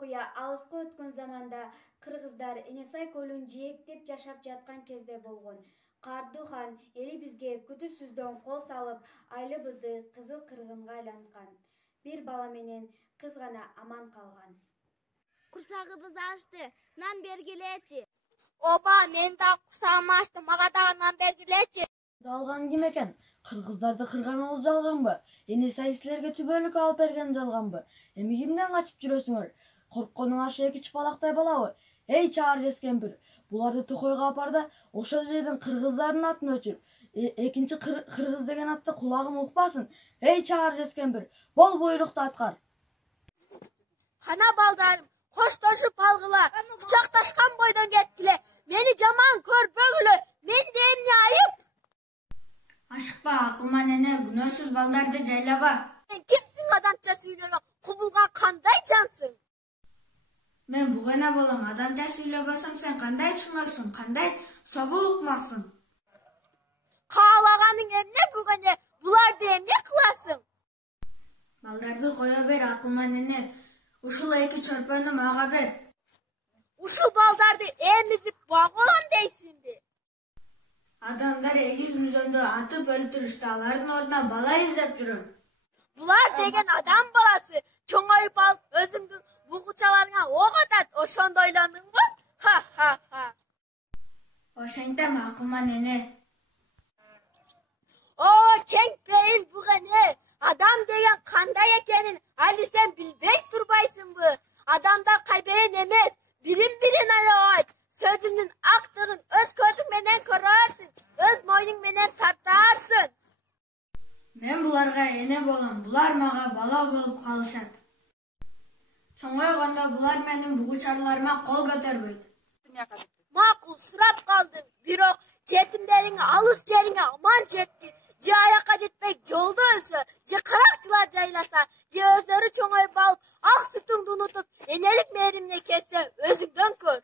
окуя алыска өткөн заманда кыргыздар Энесай көлүн жээктеп жашап жаткан кезде болгон. Кардуу хан эли бизге күтүүсүздөн кол салып, айлыбызды кызыл кыргынга айланткан. Бир бала менен кыз гана аман калган. Курсагыбыз ачты, нан бергилечи. Оба, мен да курсагым ачты, мага дагы нан бергилечи. Алган ким экен? Кыргыздарды кырганыбыз жалганбы? Энесай силерге түбөлүк алып берген жалганбы? Эми кимден качып жүрөсүңөр? Коркконуң ашы эки чыпалактай балабы? Эй чаар жескемпир, буларды токойго апар да ошол жердин кыргыздардын атын өчүр. Экинчи кыргыз деген атты кулагым укпасын. Эй чаар жескемпир, бол буйрукту аткар. Кана балдарым, коштошуп алгыла, кучакташкан бойдон кеткиле. Мени жаман көрбөгүлө, менде эмне айып? Ашыкпа, акылман эне, күнөөсүз балдарды жайлаба. Сен кимсиң адамча сүйлөгөн, кубулган кандай жансың? Мен бугана болом, адамча сүйлөбөсөм сен кандай түшүнөсүң, кандай собул укмаксың? Каалаганың эмне бугане, буларды эмне кыласың? Балдарды кое бер, акылман эне. Ушул эки чорпону мага бер. Ушул балдарды эмизип баголам дейсиңби? Адамдар эгиз мүзөндө атып өлтүрүштү, алардын ордуна бала издеп жүрөм. Булар деген адам баласы, чоңоюп алып өзүңдүн бугучаларыңа ок атат, ошондо ойлондуңбу? Ха. Ошентем, акылман эне. Кең пейил бугане, адам деген кандай экенин али сен билбей турбайсыңбы? Адамдар кайберен эмес, бирин аябайт. Сөзүңдүн актыгын өз көзүң менен көрөрсүң, өз мойнуң менен тартаарсың. Мен буларга эне болом, булар мага бала болуп калышат. Чоңойгондо булар менин бугучарларыма кол көтөрбөйт. Макул сурап калдың, бирок жетимдериңе алыс жериңе аман жетти. Же аякка жетпей жолдо өлсө, же каракчылар жайласа, же өздөрү чоңоюп алып, ак сүтүңдү унутуп, энелик мээримине кетсе, өзүңдөн көр.